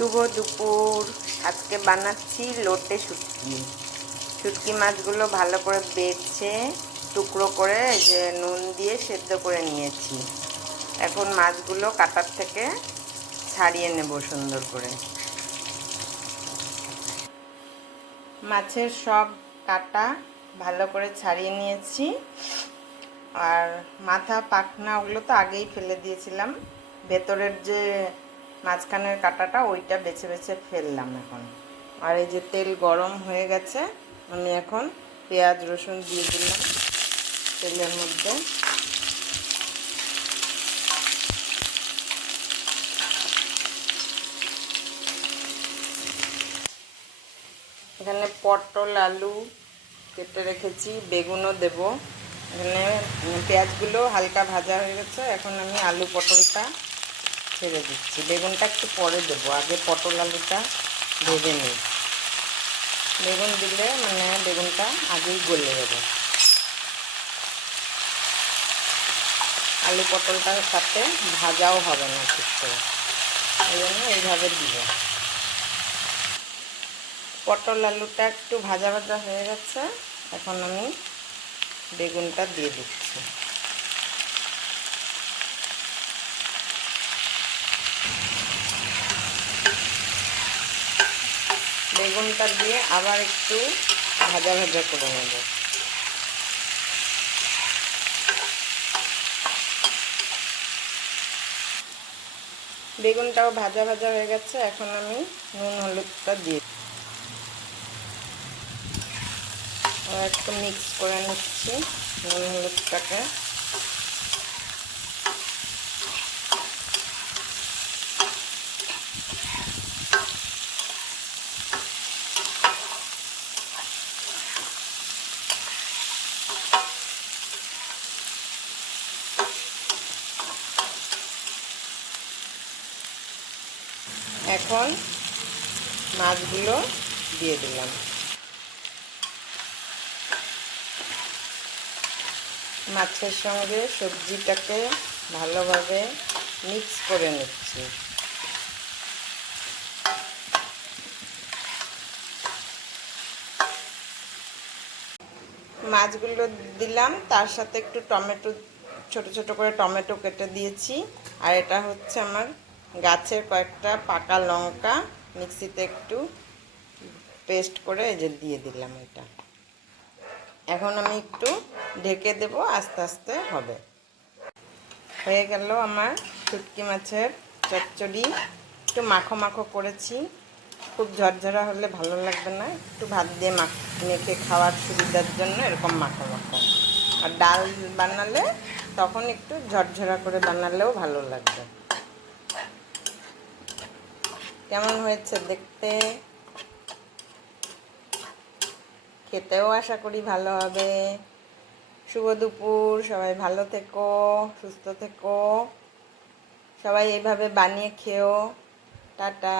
শুভ দুপুর। আজকে বানাচ্ছি লোটে শুটকি। শুটকি মাছগুলো ভালো করে বেছে টুকরো করে যে নুন দিয়ে সেদ্ধ করে নিয়েছি। এখন মাছগুলো কাটার থেকে ছাড়িয়ে নেব সুন্দর করে। মাছের সব কাটা ভালো করে ছাড়িয়ে নিয়েছি, আর মাথা পাখনা ওগুলো তো আগেই ফেলে দিয়েছিলাম। ভেতরের যে মাঝখানের কাটাটা ওইটা বেছে বেছে ফেললাম এখন। আর এই যে তেল গরম হয়ে গেছে, আমি এখন পেঁয়াজ রসুন দিয়ে দিলাম তেলের মধ্যে। এখানে পটল আলু কেটে রেখেছি, বেগুনও দেব। এখানে পেঁয়াজগুলো হালকা ভাজা হয়ে গেছে, এখন আমি আলু পটলটা ছেড়ে দিচ্ছি। বেগুনটা একটু পরে দেবো, আগে পটল আলুটা ভেজে নিই। বেগুন দিলে বেগুনটা আগেই গলে যাবে। আলু পটলটার সাথে ভাজাও হবে না ঠিক করে, এই জন্য এইভাবে দিব। পটল আলুটা একটু ভাজা ভাজা হয়ে গেছে, এখন আমি বেগুনটা দিয়ে দিচ্ছি। বেগুনটা দিয়ে আবার একটু ভাজা ভাজা করে নেব। বেগুনটাও ভাজা ভাজা হয়ে গেছে, এখন আমি নুন হলুদটা দিয়ে একটু মিক্স করে নিচ্ছি নুন হলুদটাকে। এখন মাছগুলো দিয়ে দিলাম। মাছের সঙ্গে সবজিটাকে ভালোভাবে মিক্স করে নিচ্ছি। মাছগুলো দিলাম, তার সাথে একটু টমেটো, ছোট ছোট করে টমেটো কেটে দিয়েছি। আর এটা হচ্ছে আমার গাছের কয়েকটা পাকা লঙ্কা, মিক্সিতে একটু পেস্ট করে এই যে দিয়ে দিলাম এটা। এখন আমি একটু ঢেকে দেব, আস্তে আস্তে হবে। হয়ে গেল আমার শুটকি মাছের চচ্চড়ি। একটু মাখো মাখো করেছি, খুব ঝরঝরা হলে ভালো লাগবে না, একটু ভাত দিয়ে মেখে খাওয়ার সুবিধার জন্য এরকম মাখো মাখো। আর ডাল বানালে তখন একটু ঝরঝরা করে বানালেও ভালো লাগবে। কেমন হয়েছে দেখতে? খেতেও আশা করি ভালো হবে। শুভ দুপুর, সবাই ভালো থেকো, সুস্থ থেকো, সবাই এইভাবে বানিয়ে খেও। টাটা।